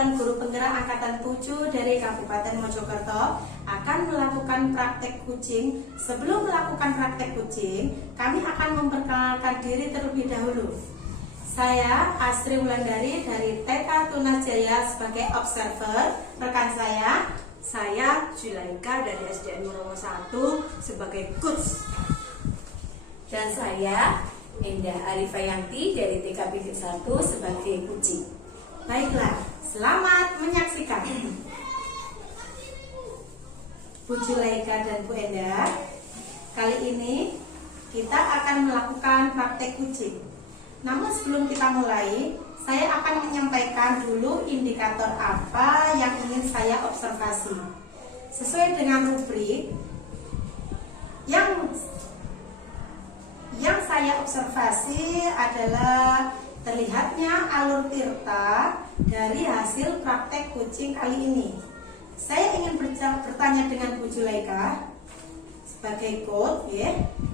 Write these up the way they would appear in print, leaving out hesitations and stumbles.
calon guru penggerak angkatan 7 dari Kabupaten Mojokerto akan melakukan praktek kucing. Sebelum melakukan praktek kucing, kami akan memperkenalkan diri terlebih dahulu. Saya Asri Wulandari dari TK Tunas Jaya sebagai observer. Rekan saya Zulaika dari SDN Murowo 1 sebagai coach. Dan saya Endah Arifayanti dari TKP 1 sebagai kucing. Baiklah, selamat menyaksikan. Bu Zulaika dan Bu Endah, kali ini kita akan melakukan praktek kucing. Namun sebelum kita mulai, saya akan menyampaikan dulu indikator apa yang ingin saya observasi. Sesuai dengan rubrik yang saya observasi adalah terlihatnya alur tirta dari hasil praktek kucing kali ini. Saya ingin bertanya dengan Bu Zulaika sebagai coach,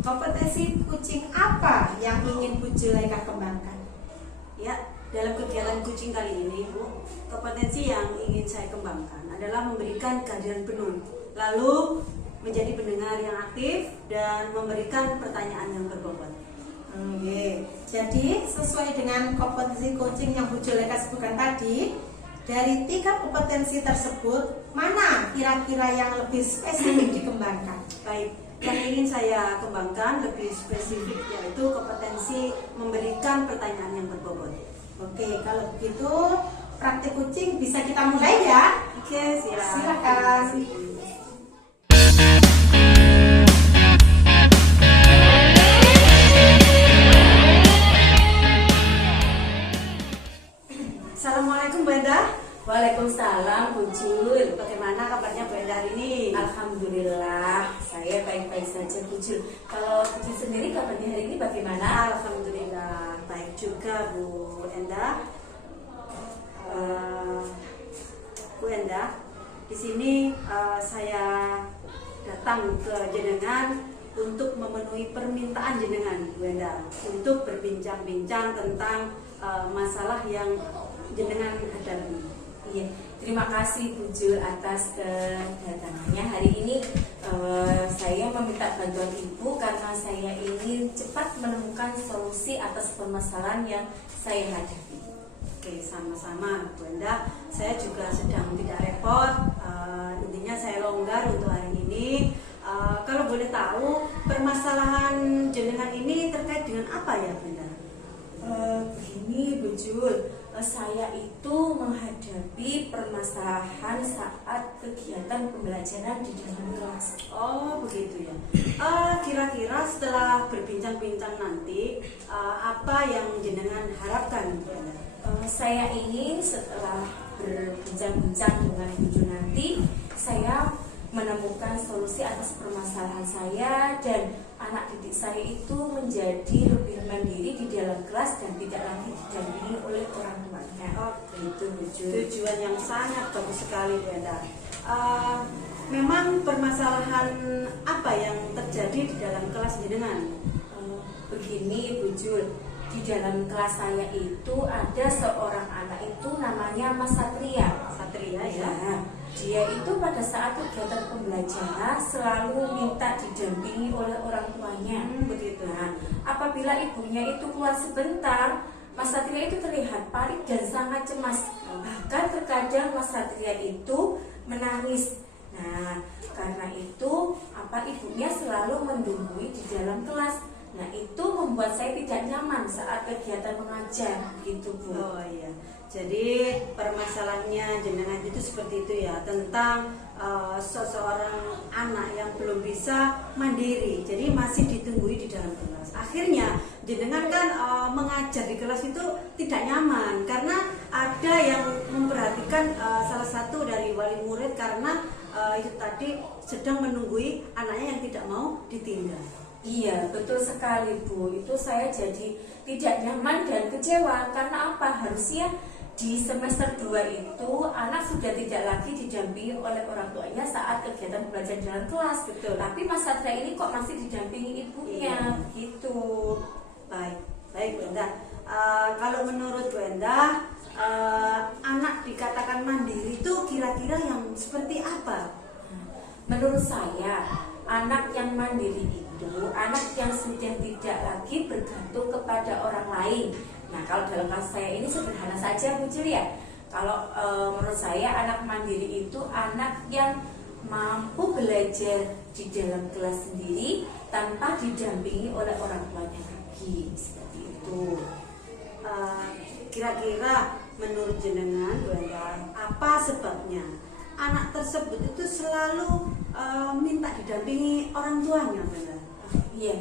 kompetensi kucing apa yang ingin Bu Zulaika kembangkan? Ya, dalam kegiatan kucing kali ini, Bu, kompetensi yang ingin saya kembangkan adalah memberikan kehadiran penuh, lalu menjadi pendengar yang aktif dan memberikan pertanyaan yang berbobot. Jadi sesuai dengan kompetensi coaching yang Bu Zulaika sebutkan tadi, dari 3 kompetensi tersebut, mana kira-kira yang lebih spesifik dikembangkan? Baik, yang ingin saya kembangkan lebih spesifik yaitu kompetensi memberikan pertanyaan yang berbobot. Oke, kalau begitu praktek kucing bisa kita mulai ya? Oke, siap. Silakan. Assalamualaikum Bu Endah. Waalaikumsalam Bu Jul. Bagaimana kabarnya Bu Endah hari ini? Alhamdulillah, saya baik-baik saja Bu Jul. Kalau Bu Jul sendiri kabarnya hari ini bagaimana? Alhamdulillah baik juga Bu Endah. Bu Endah, di sini saya datang ke jenengan untuk memenuhi permintaan jenengan Bu Endah, untuk berbincang-bincang tentang masalah yang jenengan hadapi. Iya, terima kasih Bu Jul atas kedatangannya hari ini. Saya meminta bantuan Ibu karena saya ingin cepat menemukan solusi atas permasalahan yang saya hadapi. Oke, sama-sama Bu Endah. Saya juga sedang tidak repot. Intinya saya longgar untuk hari ini. Kalau boleh tahu, permasalahan jenengan ini terkait dengan apa ya Bu Endah? Begini Bu Jul, saya itu menghadapi permasalahan saat kegiatan pembelajaran di dalam kelas. Oh begitu ya. Kira-kira setelah berbincang-bincang nanti, apa yang jenengan harapkan Bu Endah? Saya ingin setelah berbincang-bincang dengan Bu Jul nanti, saya menemukan solusi atas permasalahan saya dan anak didik saya itu menjadi lebih mandiri di dalam kelas dan tidak lagi didampingi oleh orang tuanya. Oh, itu Bu Jul. tujuan yang sangat bagus sekali Bu Endah. Memang permasalahan apa yang terjadi di dalam kelas jenengan? Begini Bu Jul, di dalam kelas saya itu ada seorang anak itu namanya Mas Satria. Satria ya. Ya, dia itu pada saat kegiatan pembelajaran selalu minta didampingi oleh orang tuanya. Begitu. Nah, apabila ibunya itu keluar sebentar, Mas Satria itu terlihat panik dan sangat cemas. Bahkan terkadang Mas Satria itu menangis. Nah, karena itu ibunya selalu menunggu di dalam kelas. Nah, itu membuat saya tidak nyaman saat kegiatan mengajar, gitu Bu. Oh iya. Jadi permasalahannya jenengan itu seperti itu ya, tentang seseorang anak yang belum bisa mandiri, jadi masih ditunggui di dalam kelas. Akhirnya jenengan kan mengajar di kelas itu tidak nyaman karena ada yang memperhatikan salah satu dari wali murid karena itu tadi sedang menunggui anaknya yang tidak mau ditinggal. Iya, betul sekali Bu. Itu saya jadi tidak nyaman dan kecewa karena apa? Harusnya di semester 2 itu anak sudah tidak lagi didampingi oleh orang tuanya saat kegiatan belajar dalam kelas. Betul. Tapi Mas Satria ini kok masih didampingi ibunya, gitu. Baik Bu Endah. Kalau menurut Bu Endah, anak dikatakan mandiri itu kira-kira yang seperti apa? Menurut saya, anak yang mandiri itu anak yang sudah tidak lagi bergantung kepada orang lain. Nah, kalau dalam kasus saya ini sederhana saja, Bu Jul ya. Kalau menurut saya anak mandiri itu anak yang mampu belajar di dalam kelas sendiri tanpa didampingi oleh orang tuanya lagi, seperti itu. Kira-kira menurut jenengan, Bu Enda, apa sebabnya anak tersebut itu selalu minta didampingi orang tuanya, Bu Enda? Iya,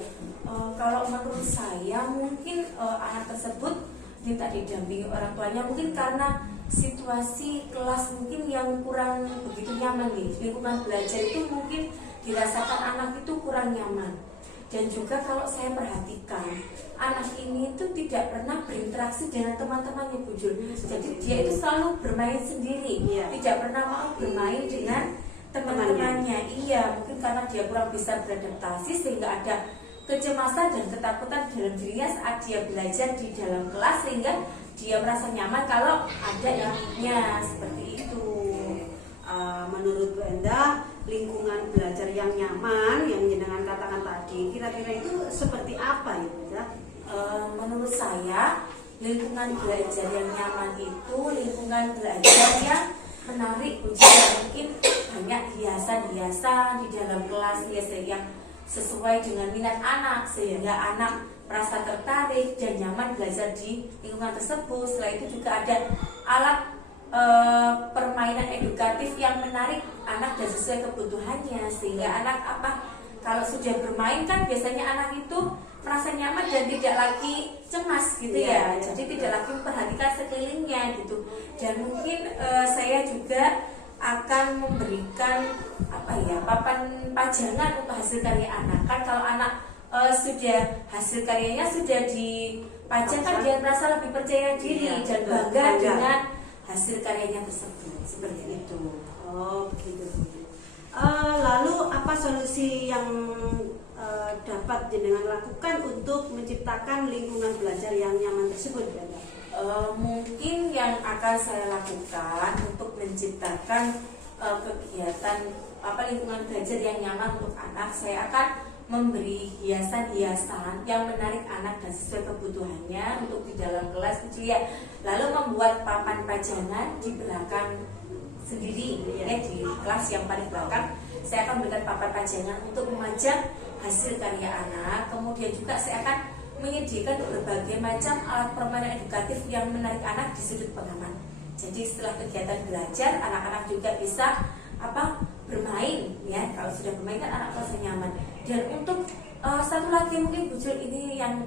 kalau menurut saya mungkin anak tersebut minta didampingi orang tuanya mungkin karena situasi kelas mungkin yang kurang begitu nyaman nih. Lingkungan belajar itu mungkin dirasakan anak itu kurang nyaman. Dan juga kalau saya perhatikan, anak ini itu tidak pernah berinteraksi dengan teman-temannya, Bu Jul. Jadi dia itu selalu bermain sendiri, tidak pernah mau bermain dengan teman-temannya. Iya, mungkin karena dia kurang bisa beradaptasi sehingga ada kecemasan dan ketakutan dalam dirinya saat dia belajar di dalam kelas, sehingga dia merasa nyaman kalau ada ibunya, seperti itu. Menurut Bu Enda, lingkungan belajar yang nyaman yang jenengan katakan tadi, kira-kira itu seperti apa ya, Bu Enda? Menurut saya, lingkungan belajar yang nyaman itu lingkungan belajar yang menarik, Bu Jul. Mungkin banyak hiasan-hiasan di dalam kelas, hiasan yang sesuai dengan minat anak sehingga anak merasa tertarik dan nyaman belajar di lingkungan tersebut. Setelah itu juga ada alat permainan edukatif yang menarik anak dan sesuai kebutuhannya, sehingga anak kalau sudah bermain kan biasanya anak itu merasa nyaman dan tidak lagi cemas gitu ya. Jadi tidak lagi memperhatikan sekelilingnya gitu. Dan mungkin saya juga akan memberikan papan pajangan untuk hasil karya anak. Kan kalau anak sudah hasil karyanya sudah dipajang kan dia merasa lebih percaya diri dan bangga dengan hasil karyanya tersebut, seperti itu. Oh, begitu. Lalu apa solusi yang dapat jenengan lakukan untuk menciptakan lingkungan belajar yang nyaman tersebut, Bu Enda? Mungkin yang akan saya lakukan untuk menciptakan kegiatan lingkungan belajar yang nyaman untuk anak, saya akan memberi hiasan-hiasan yang menarik anak dan sesuai kebutuhannya untuk di dalam kelas gitu ya. Lalu membuat papan pajangan di belakang sendiri di kelas yang paling belakang. Saya akan memberikan papan pajangan untuk memajang hasil karya anak. Kemudian juga saya akan menyediakan berbagai macam alat permainan edukatif yang menarik anak di sudut pengaman. Jadi setelah kegiatan belajar, anak-anak juga bisa bermain ya. Kalau sudah bermain kan anak merasa nyaman. Dan untuk satu lagi mungkin Bu Jul, ini yang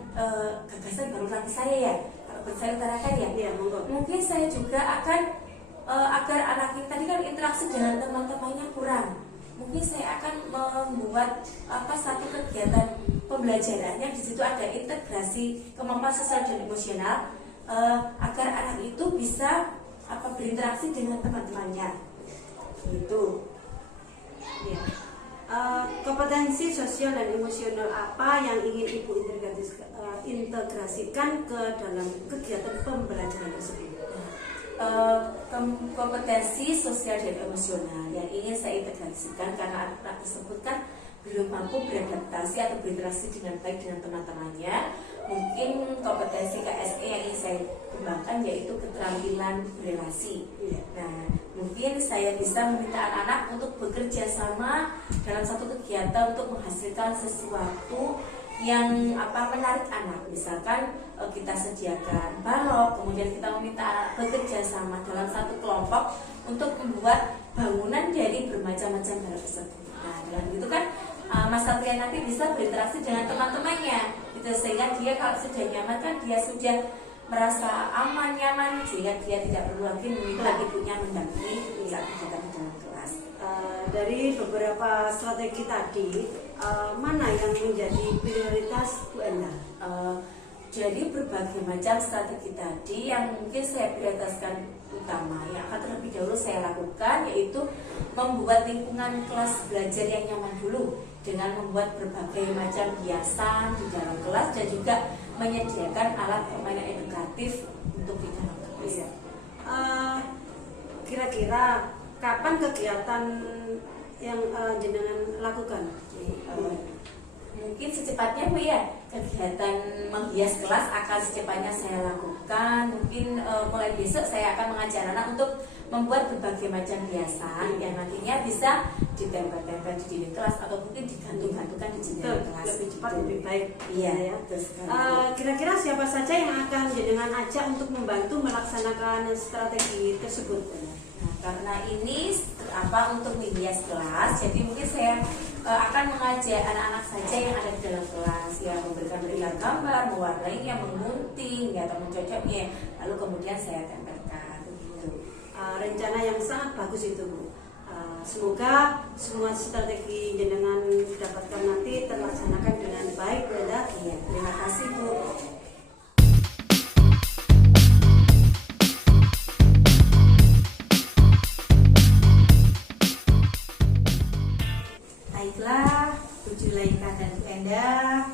gagasan baru lagi saya ya, kalau saya utarakan ya. Mungkin saya juga akan agar anak ini tadi kan interaksi dengan teman-temannya kurang. Mungkin saya akan membuat satu kegiatan pembelajaran yang di situ ada integrasi kemampuan sosial dan emosional agar anak itu bisa berinteraksi dengan teman-temannya. Gitu. Ya. Kompetensi sosial dan emosional apa yang ingin Ibu integrasikan ke dalam kegiatan pembelajaran tersebut? Kompetensi sosial dan emosional yang ingin saya integrasikan karena anak tersebut kan belum mampu beradaptasi atau berinteraksi dengan baik dengan teman-temannya. Mungkin kompetensi KSE yang ingin saya kembangkan yaitu keterampilan berelasi. Nah, mungkin saya bisa meminta anak-anak untuk bekerja sama dalam satu kegiatan untuk menghasilkan sesuatu yang menarik anak. Misalkan kita sediakan balok, kemudian kita meminta anak bekerja sama dalam satu kelompok untuk membuat bangunan dari bermacam-macam balok tersebut. Nah, dengan begitu kan Mas Satria nanti bisa berinteraksi dengan teman-temannya, gitu, sehingga dia kalau sudah nyaman kan dia sudah merasa aman, nyaman, sehingga dia tidak perlu lagi meminta ibunya mendampingi saat kegiatan di dalam kelas. Dari beberapa strategi tadi, mana yang menjadi prioritas Bu Enda? Jadi berbagai macam strategi tadi yang mungkin saya prioritaskan utama yang akan terlebih dahulu saya lakukan yaitu membuat lingkungan kelas belajar yang nyaman dulu dengan membuat berbagai macam hiasan di dalam kelas dan juga menyediakan alat permainan edukatif untuk di dalam kelas. kira-kira kapan kegiatan yang jenengan lakukan? Mungkin secepatnya Bu ya, kegiatan menghias kelas akan secepatnya saya lakukan. Mungkin mulai besok saya akan mengajak anak untuk membuat berbagai macam hiasan yang nantinya bisa ditempel-tempel di dinding kelas atau mungkin digantung-gantungkan di jendela kelas. Lebih cepat lebih baik. Iya ya. betul sekali. Kira-kira siapa saja yang akan jenengan ajak untuk membantu melaksanakan strategi tersebut? Nah, karena ini untuk menghias kelas, jadi mungkin saya akan mengajak anak-anak saja yang ada di dalam kelas, yang memberikan gambar, mewarnainya, menggunting, atau mencocoknya, lalu kemudian saya tempelkan. Begitu. Rencana yang sangat bagus itu, Bu. Semoga semua strategi jenengan dapatkan nanti terlaksanakan dengan baik, Bu. Iya, terima kasih Bu. Baiklah, Bu Zulaika dan Bu Endah,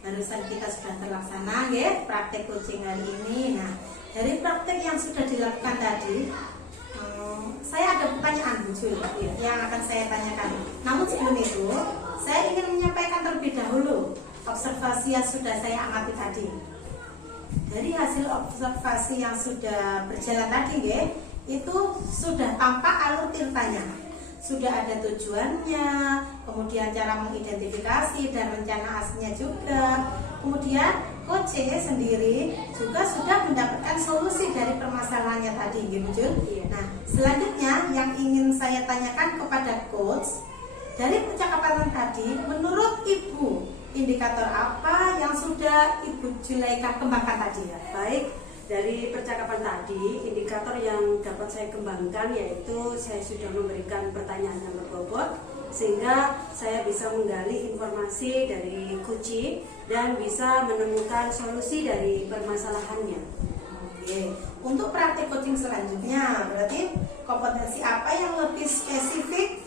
barusan kita sudah terlaksana ya praktek coaching hari ini. Nah, dari praktek yang sudah dilakukan tadi, saya ada pertanyaan Bu Jul yang akan saya tanyakan. Namun sebelum itu, saya ingin menyampaikan terlebih dahulu observasi yang sudah saya amati tadi. Dari hasil observasi yang sudah berjalan tadi ya, itu sudah tampak alur ceritanya. Sudah ada tujuannya, kemudian cara mengidentifikasi dan rencana aslinya juga. Kemudian coach sendiri juga sudah mendapatkan solusi dari permasalahannya tadi, gitu. Nah, selanjutnya yang ingin saya tanyakan kepada coach, dari percakapan tadi, menurut Ibu, indikator apa yang sudah Ibu Zulaika kembangkan tadi ya? Baik, dari percakapan tadi, indikator yang dapat saya kembangkan yaitu saya sudah memberikan pertanyaan yang berbobot sehingga saya bisa menggali informasi dari Kuci dan bisa menemukan solusi dari permasalahannya. Oke, untuk praktik coaching selanjutnya, berarti kompetensi apa yang lebih spesifik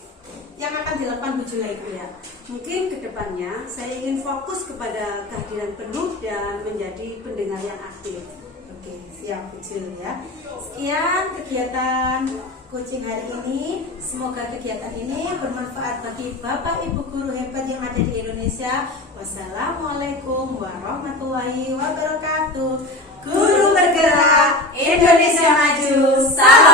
yang akan dilakukan Bu Zulaika ya? Mungkin kedepannya saya ingin fokus kepada kehadiran penuh dan menjadi pendengar yang aktif. Oke, siap Bu Jul ya. Sekian kegiatan coaching hari ini. Semoga kegiatan ini bermanfaat bagi Bapak Ibu guru hebat yang ada di Indonesia. Wassalamualaikum warahmatullahi wabarakatuh. Guru bergerak, Indonesia maju. Salam.